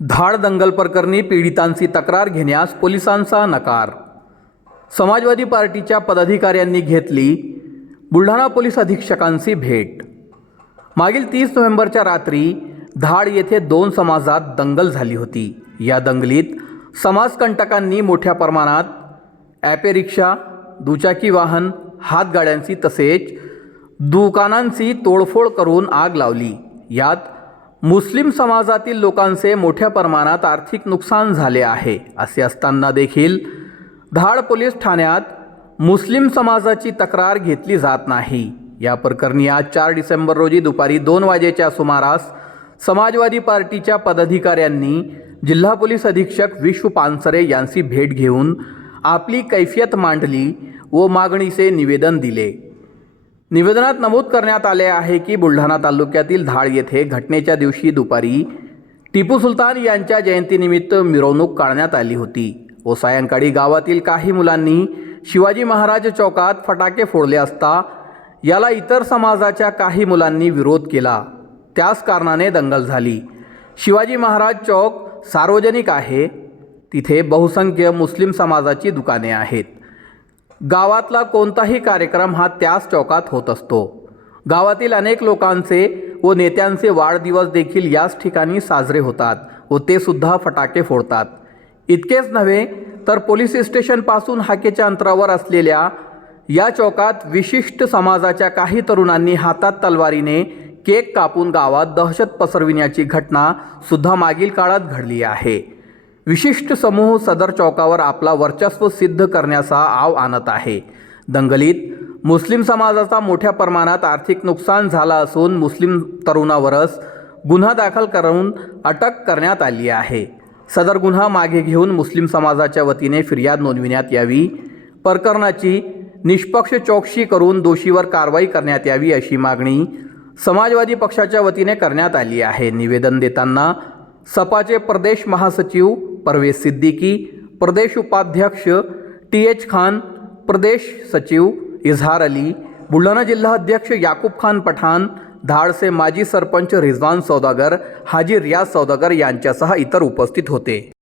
धाड दंगल प्रकरणी पीडितांची तक्रार घेण्यास पोलिसांचा नकार. समाजवादी पार्टीच्या पदाधिकाऱ्यांनी घेतली बुलढाणा पोलीस अधीक्षकांची भेट. मागील तीस नोव्हेंबरच्या रात्री धाड येथे दोन समाजात दंगल झाली होती. या दंगलीत समाजकंटकांनी मोठ्या प्रमाणात ॲपे रिक्षा दुचाकी वाहन हातगाड्यांची तसेच दुकानांची तोडफोड करून आग लावली. यात मुस्लिम समाजातील लोकांचे मोठ्या प्रमाणात आर्थिक नुकसान झाले आहे असे असताना देखील धाड पोलीस ठाण्यात मुस्लिम समाजाची तक्रार घेतली जात नाही. या प्रकरणी आज चार डिसेंबर रोजी दुपारी दोन वाजेच्या सुमारास समाजवादी पार्टीच्या पदाधिकाऱ्यांनी जिल्हा पोलीस अधीक्षक विश्व पानसरे यांची भेट घेऊन आपली कैफियत मांडली व मागणीचे निवेदन दिले. निवेदनात नमूद करण्यात आले आहे की बुलढाणा तालुक्यातील धाड येथे घटनेच्या दिवशी दुपारी टिपू सुलतान यांच्या जयंतीनिमित्त मिरवणूक काढण्यात आली होती. व सायंकाळी गावातील काही मुलांनी शिवाजी महाराज चौकात फटाके फोडले असता याला इतर समाजाच्या काही मुलांनी विरोध केला. त्याच कारणाने दंगल झाली. शिवाजी महाराज चौक सार्वजनिक आहे. तिथे बहुसंख्य मुस्लिम समाजाची दुकाने आहेत. गावातला कोणताही कार्यक्रम हा त्याच चौकात होत असतो. गावातील अनेक लोकांचे व नेत्यांचे वाढदिवस देखील याच ठिकाणी साजरे होतात व ते सुद्धा फटाके फोडतात. इतकेच नव्हे तर पोलीस स्टेशनपासून हाकेच्या अंतरावर असलेल्या या चौकात विशिष्ट समाजाच्या काही तरुणांनी हातात तलवारीने केक कापून गावात दहशत पसरविण्याची घटना सुद्धा मागील काळात घडली आहे. विशिष्ट समूह सदर चौकावर आपला वर्चस्व सिद्ध करण्याचा आव आणत आहे. दंगलीत मुस्लिम समाजाचा मोठ्या प्रमाणात आर्थिक नुकसान झाला असून मुस्लिम तरुणावरच गुन्हा दाखल करून अटक करण्यात आली आहे. सदर गुन्हा मागे घेऊन मुस्लिम समाजाच्या वतीने फिर्याद नोंदविण्यात यावी प्रकरणाची निष्पक्ष चौकशी करून दोषीवर कारवाई करण्यात यावी अशी मागणी समाजवादी पक्षाच्या वतीने करण्यात आली आहे. निवेदन देताना सपाचे प्रदेश महासचिव परवेज सिद्दीकी प्रदेश उपाध्यक्ष टी एच खान प्रदेश सचिव इझहार अली बुलढाणा जिल्हा अध्यक्ष याकूब खान पठाण धाडसे माजी सरपंच रिजवान सौदागर हाजी रियाज सौदागर यांच्यासह इतर उपस्थित होते.